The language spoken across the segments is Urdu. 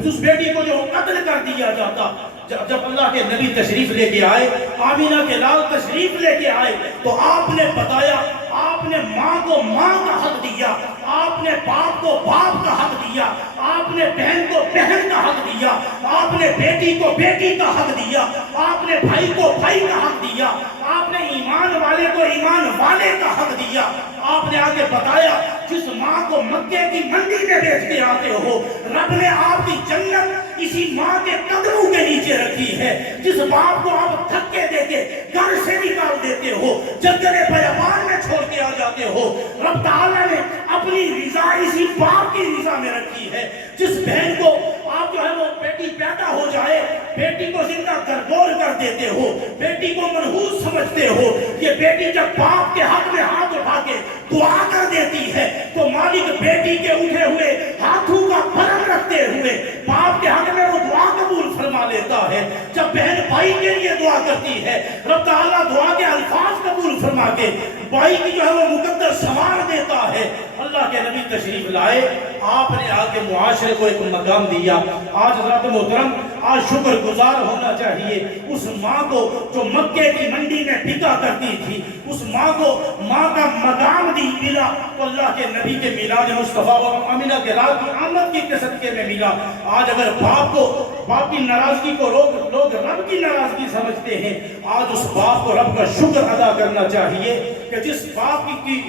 اس بیٹی کو جو قتل کر دیا جاتا. جب اللہ کے نبی تشریف لے کے آئے, آمینہ کے لال تشریف لے کے آئے, تو آپ نے بتایا, آپ نے ماں کو ماں کا حق دیا, آپ نے باپ کو باپ کا حق دیا, آپ نے بہن کو بہن کا حق دیا, آپ نے بیٹی کو بیٹی کا حق دیا, آپ نے بھائی کو بھائی کا حق دیا, آپ نے ایمان والے کو ایمان والے کا حق دیا. آپ نے آگے بتایا جس ماں کو مکے کی منڈی میں بیچ کے آتے ہو, رب نے آپ کی جنت اسی ماں کے قدموں کے نیچے رکھی ہے. جس باپ کو آپ دھکے دے کے گھر سے نکال دیتے ہو, جنگل بیابان میں چھوڑ کے آ جاتے ہو, رب تعالیٰ نے اپنی رضا اسی باپ کی رضا میں رکھی ہے. جس بہن کو آپ جو ہے وہ بیٹی پیدا ہو جائے, بیٹی کو زندہ گرگور کر دیتے ہو, بیٹی کو منحوس سمجھتے ہو, یہ بیٹی جب باپ کے حق میں ہاتھ اٹھا کے دعا کر دیتی ہے تو مالک بیٹی کے اٹھے ہوئے ہاتھوں کا بھرم رکھتے ہوئے باپ کے حق میں وہ دعا قبول فرما لیتا ہے. جب بہن بھائی کے لیے دعا کرتی ہے, رب تعالیٰ دعا کے الفاظ قبول فرما کے بھائی کی جو ہے وہ مقدر سنوار دیتا ہے. اللہ کے نبی تشریف لائے, آپ نے آگے معاشرے کو ایک مقام دیا. آج حضرات محترم, آج شکر گزار ہونا چاہیے اس ماں کو جو مکے کی منڈی میں بکا کرتی تھی, اس ماں کو ماں کا مقام دی ملا تو اللہ کے نبی کے میلاد مصطفیٰ اور آمینہ کے رات کی آمد کی صدقے میں ملا. آج اگر باپ کی ناراضگی کو لوگ رب کی ناراضگی سمجھتے ہیں, آج اس باپ کو رب کا شکر ادا کرنا چاہیے کہ جس باپ کی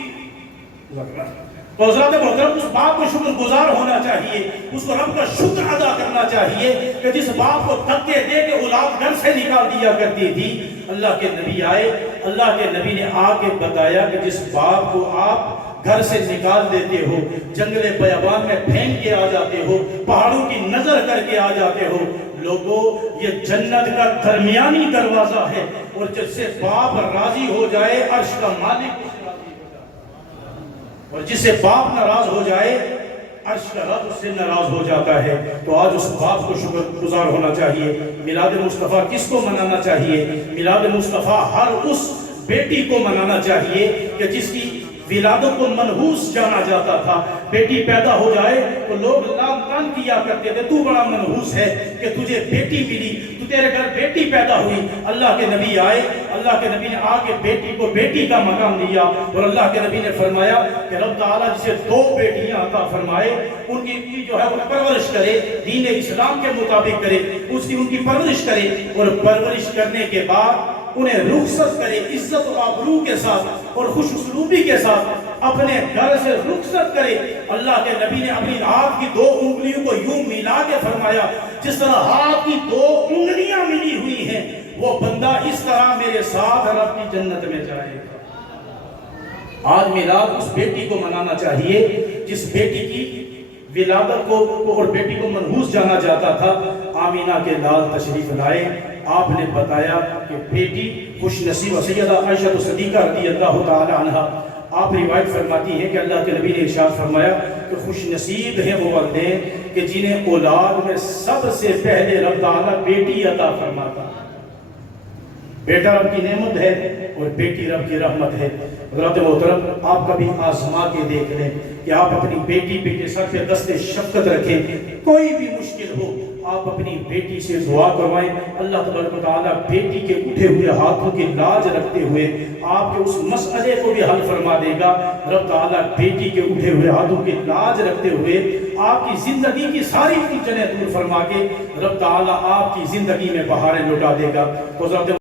تو حضرات محترم اس باپ کو شکر گزار ہونا چاہیے, اس کو رب کا شکر ادا کرنا چاہیے کہ جس باپ کو دھکے دے کے اولاد گھر سے نکال دیا کرتی تھی. اللہ کے نبی آئے, اللہ کے نبی نے آ کے بتایا کہ جس باپ کو آپ گھر سے نکال دیتے ہو, جنگل بیابان میں پھینک کے آ جاتے ہو, پہاڑوں کی نظر کر کے آ جاتے ہو, لوگوں یہ جنت کا درمیانی دروازہ ہے, اور جس سے باپ راضی ہو جائے عرش کا مالک, اور جس سے باپ ناراض ہو جائے عرش کا رب اس سے ناراض ہو جاتا ہے. تو آج اس باپ کو شکر گزار ہونا چاہیے. میلاد مصطفیٰ کس کو منانا چاہیے؟ میلاد مصطفیٰ ہر اس بیٹی کو منانا چاہیے کہ جس کی ولادت کو منحوس جانا جاتا تھا. بیٹی پیدا ہو جائے تو لوگ لام تان کیا کرتے تھے, تو بڑا منحوس ہے کہ تجھے بیٹی ملی, تو تیرے گھر بیٹی پیدا ہوئی. اللہ کے نبی آئے, اللہ کے نبی نے آ کے بیٹی کو بیٹی کا مقام دیا, اور اللہ کے نبی نے فرمایا کہ رب تعالیٰ جسے 2 بیٹیاں عطا فرمائے ان کی جو ہے وہ پرورش کرے, دین اسلام کے مطابق کرے, ان کی پرورش کرے, اور پرورش کرنے کے بعد انہیں رخصت کرے عزت و آبرو کے ساتھ اور خوش اسلوبی کے ساتھ اپنے گھر سے رخصت کرے. اللہ کے نبی نے اپنی ہاتھ کی 2 انگلیوں کو یوں ملا کے فرمایا جس طرح ہاتھ کی 2 انگلیاں ملی ہوئی ہیں, وہ بندہ اس طرح میرے ساتھ رب کی جنت میں جائے گا. آج میلاد اس بیٹی کو منانا چاہیے جس بیٹی کی ولادت کو اور بیٹی کو منحوس جانا جاتا تھا. آمینہ کے لال تشریف لائے, آپ نے بتایا کہ بیٹی خوش نصیب. سیدہ عائشہ صدیقہ رضی اللہ تعالی عنہا آپ روایت فرماتی ہیں کہ اللہ کے نبی نے ارشاد فرمایا کہ خوش نصیب ہیں وہ والدین کہ جنہیں اولاد میں سب سے پہلے رب تعالیٰ بیٹی عطا فرماتا. بیٹا رب کی نعمت ہے اور بیٹی رب کی رحمت ہے. حضرات محترم, آپ کبھی آزما کے دیکھ لیں کہ آپ اپنی بیٹی کے سر پہ دست شفقت رکھیں, کوئی بھی مشکل ہو آپ اپنی بیٹی سے دعا کروائیں. اللہ تبارک و تعالیٰ بیٹی کے اٹھے ہوئے ہاتھوں کی لاج رکھتے ہوئے آپ کے اس مسئلے کو بھی حل فرما دے گا. رب تعالیٰ بیٹی کے اٹھے ہوئے ہاتھوں کی لاج رکھتے ہوئے آپ کی زندگی کی ساری الجھنیں دور فرما کے رب تعالیٰ آپ کی زندگی میں بہاریں لوٹا دے گا. تو